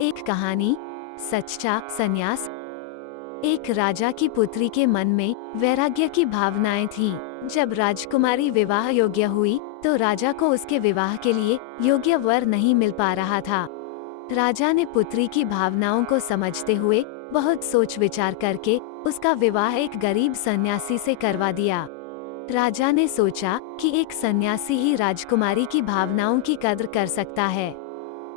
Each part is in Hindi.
एक कहानी, सच्चा संन्यास। एक राजा की पुत्री के मन में वैराग्य की भावनाएं थीं। जब राजकुमारी विवाह योग्य हुई तो राजा को उसके विवाह के लिए योग्य वर नहीं मिल पा रहा था। राजा ने पुत्री की भावनाओं को समझते हुए बहुत सोच विचार करके उसका विवाह एक गरीब सन्यासी से करवा दिया। राजा ने सोचा कि एक सन्यासी ही राजकुमारी की भावनाओं की कद्र कर सकता है।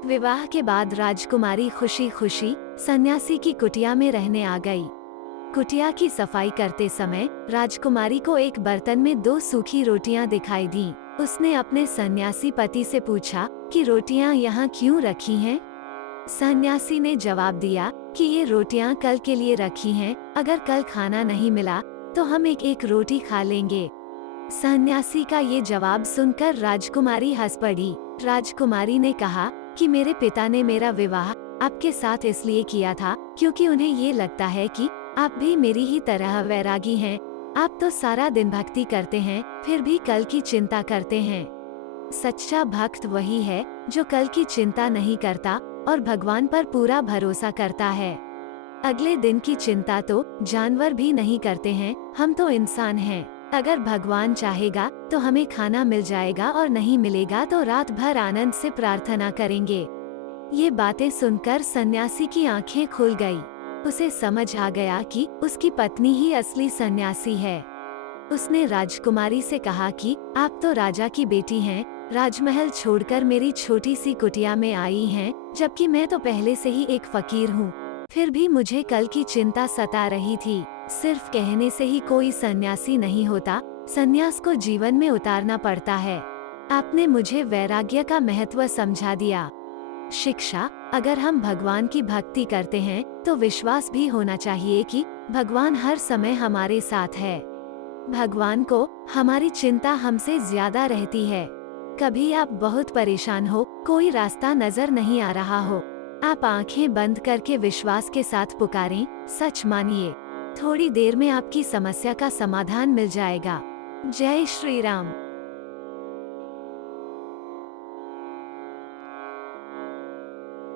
विवाह के बाद राजकुमारी खुशी खुशी सन्यासी की कुटिया में रहने आ गई। कुटिया की सफाई करते समय राजकुमारी को एक बर्तन में 2 सूखी रोटियां दिखाई दी। उसने अपने सन्यासी पति से पूछा कि रोटियां यहाँ क्यों रखी हैं? सन्यासी ने जवाब दिया कि ये रोटियां कल के लिए रखी हैं, अगर कल खाना नहीं मिला तो हम एक एक रोटी खा लेंगे। सन्यासी का ये जवाब सुनकर राजकुमारी हंस पड़ी। राजकुमारी ने कहा कि मेरे पिता ने मेरा विवाह आपके साथ इसलिए किया था क्योंकि उन्हें ये लगता है कि आप भी मेरी ही तरह वैरागी हैं। आप तो सारा दिन भक्ति करते हैं, फिर भी कल की चिंता करते हैं। सच्चा भक्त वही है जो कल की चिंता नहीं करता और भगवान पर पूरा भरोसा करता है। अगले दिन की चिंता तो जानवर भी नहीं करते हैं, हम तो इंसान हैं। अगर भगवान चाहेगा तो हमें खाना मिल जाएगा और नहीं मिलेगा तो रात भर आनंद से प्रार्थना करेंगे। ये बातें सुनकर सन्यासी की आंखें खुल गई। उसे समझ आ गया कि उसकी पत्नी ही असली सन्यासी है। उसने राजकुमारी से कहा कि आप तो राजा की बेटी हैं, राजमहल छोड़कर मेरी छोटी सी कुटिया में आई हैं, जबकि मैं तो पहले से ही एक फकीर हूँ। फिर भी मुझे कल की चिंता सता रही थी। सिर्फ कहने से ही कोई सन्यासी नहीं होता, सन्यास को जीवन में उतारना पड़ता है। आपने मुझे वैराग्य का महत्व समझा दिया। शिक्षा, अगर हम भगवान की भक्ति करते हैं तो विश्वास भी होना चाहिए कि भगवान हर समय हमारे साथ है। भगवान को हमारी चिंता हमसे ज्यादा रहती है। कभी आप बहुत परेशान हो, कोई रास्ता नजर नहीं आ रहा हो, आप आंखें बंद करके विश्वास के साथ पुकारें, सच मानिए, थोड़ी देर में आपकी समस्या का समाधान मिल जाएगा। जय श्री राम।